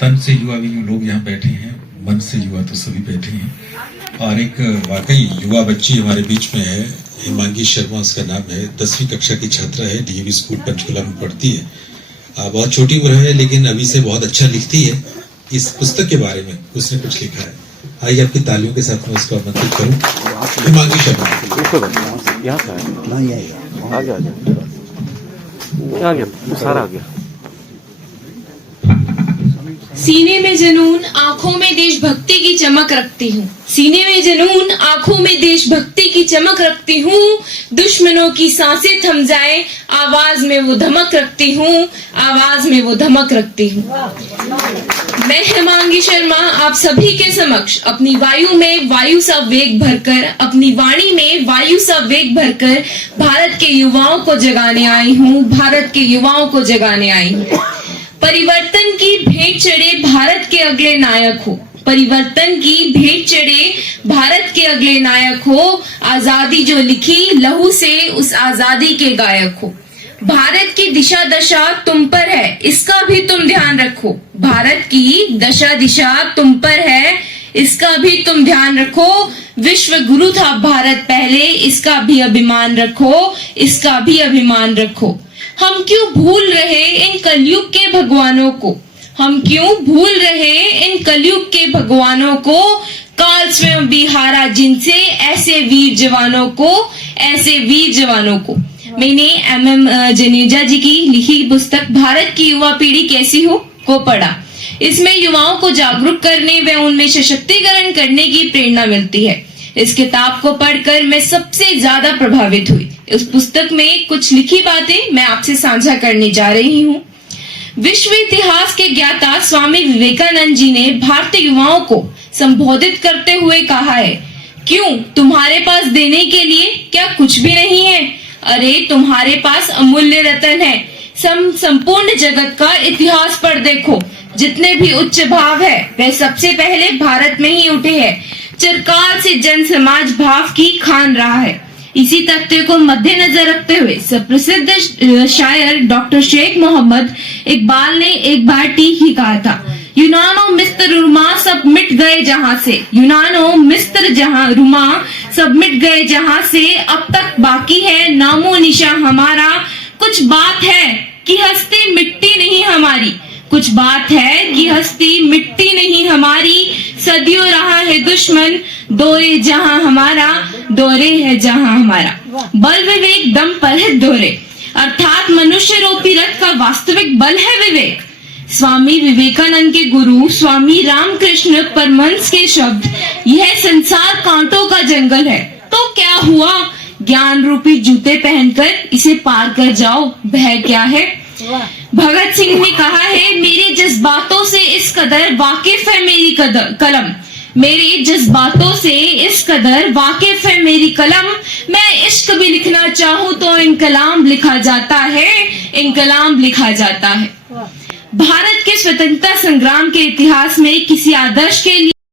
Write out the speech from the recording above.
तन से युवा भी लोग यहाँ बैठे हैं, मन से युवा तो सभी बैठे हैं। और एक वाकई युवा बच्ची हमारे बीच में है, हिमांगी शर्मा उसका नाम है। 10वीं कक्षा की छात्रा है, डीएवी स्कूल पंचकुला में पढ़ती है। बहुत छोटी उम्र है लेकिन अभी से बहुत अच्छा लिखती है। इस पुस्तक के बारे में उसने कुछ लिखा है। आइए आपकी तालियों के साथ मैं उसको आमंत्रित करूं। हिमांगी शर्मा आ गया सारा आ गया। सीने में जुनून, आंखों में देशभक्ति की चमक रखती हूँ। सीने में जुनून, आंखों में देशभक्ति की चमक रखती हूँ। दुश्मनों की सांसें थम जाए, आवाज में वो धमक रखती हूँ, आवाज में वो धमक रखती हूँ। मैं हिमांगी शर्मा आप सभी के समक्ष अपनी वायु में वायु सा वेग भरकर, अपनी वाणी में वायु सा वेग भरकर भारत के युवाओं को जगाने आई हूँ, भारत के युवाओं को जगाने आई हूँ। परिवर्तन की भेंट चढ़े भारत के अगले नायक हो, परिवर्तन की भेंट चढ़े भारत के अगले नायक हो। आजादी जो लिखी लहू से उस आजादी के गायक हो। भारत की दिशा दशा तुम पर है, इसका भी तुम ध्यान रखो। भारत की दशा दिशा तुम पर है, इसका भी तुम ध्यान रखो। विश्व गुरु था भारत पहले, इसका भी अभिमान रखो, इसका भी अभिमान रखो। हम क्यों भूल रहे इन कलयुग के भगवानों को, हम क्यों भूल रहे इन कलयुग के भगवानों को। काल स्वयं भी हारा जिनसे, ऐसे वीर जवानों को, ऐसे वीर जवानों को। मैंने MM जनेजा जी की लिखी पुस्तक भारत की युवा पीढ़ी कैसी हो को पढ़ा। इसमें युवाओं को जागरूक करने व उनमें सशक्तिकरण करने की प्रेरणा मिलती है। इस किताब को पढ़कर मैं सबसे ज्यादा प्रभावित हुई। उस पुस्तक में कुछ लिखी बातें मैं आपसे साझा करने जा रही हूँ। विश्व इतिहास के ज्ञाता स्वामी विवेकानंद जी ने भारतीय युवाओं को संबोधित करते हुए कहा है, क्यों तुम्हारे पास देने के लिए क्या कुछ भी नहीं है? अरे तुम्हारे पास अमूल्य रतन है। संपूर्ण जगत का इतिहास पर देखो, जितने भी उच्च भाव है वह सबसे पहले भारत में ही उठे हैं। चिरकाल से जन समाज भाव की खान रहा है। इसी तथ्य को मद्देनजर रखते हुए सुप्रसिद्ध शायर डॉक्टर शेख मोहम्मद इकबाल ने एक बार ठीक ही कहा था, यूनानो मिस्र रुमा सब मिट गए जहां से, यूनानो मिस्र जहां रुमा सब मिट गए जहां से, अब तक बाकी है नामो निशा हमारा। कुछ बात है कि हस्ती मिट्टी नहीं हमारी, कुछ बात है कि हस्ती मिट्टी नहीं हमारी। सदियों रहा है दुश्मन, दौरे जहां हमारा, दौरे है जहां हमारा। बल विवेक दम पर है दौरे, अर्थात मनुष्य रूपी रथ का वास्तविक बल है विवेक। स्वामी विवेकानंद के गुरु स्वामी रामकृष्ण परमहंस के शब्द, यह संसार कांटों का जंगल है, तो क्या हुआ? ज्ञान रूपी जूते पहनकर इसे पार कर जाओ, भय क्या है? भगत सिंह ने कहा है, मेरे जज्बातों से इस कदर वाकिफ है मेरी कलम, मेरे जज्बातों से इस कदर वाकिफ है मेरी कलम। मैं इश्क भी लिखना चाहूँ तो इनकलाम लिखा जाता है, इनकलाम लिखा जाता है। भारत के स्वतंत्रता संग्राम के इतिहास में किसी आदर्श के लिए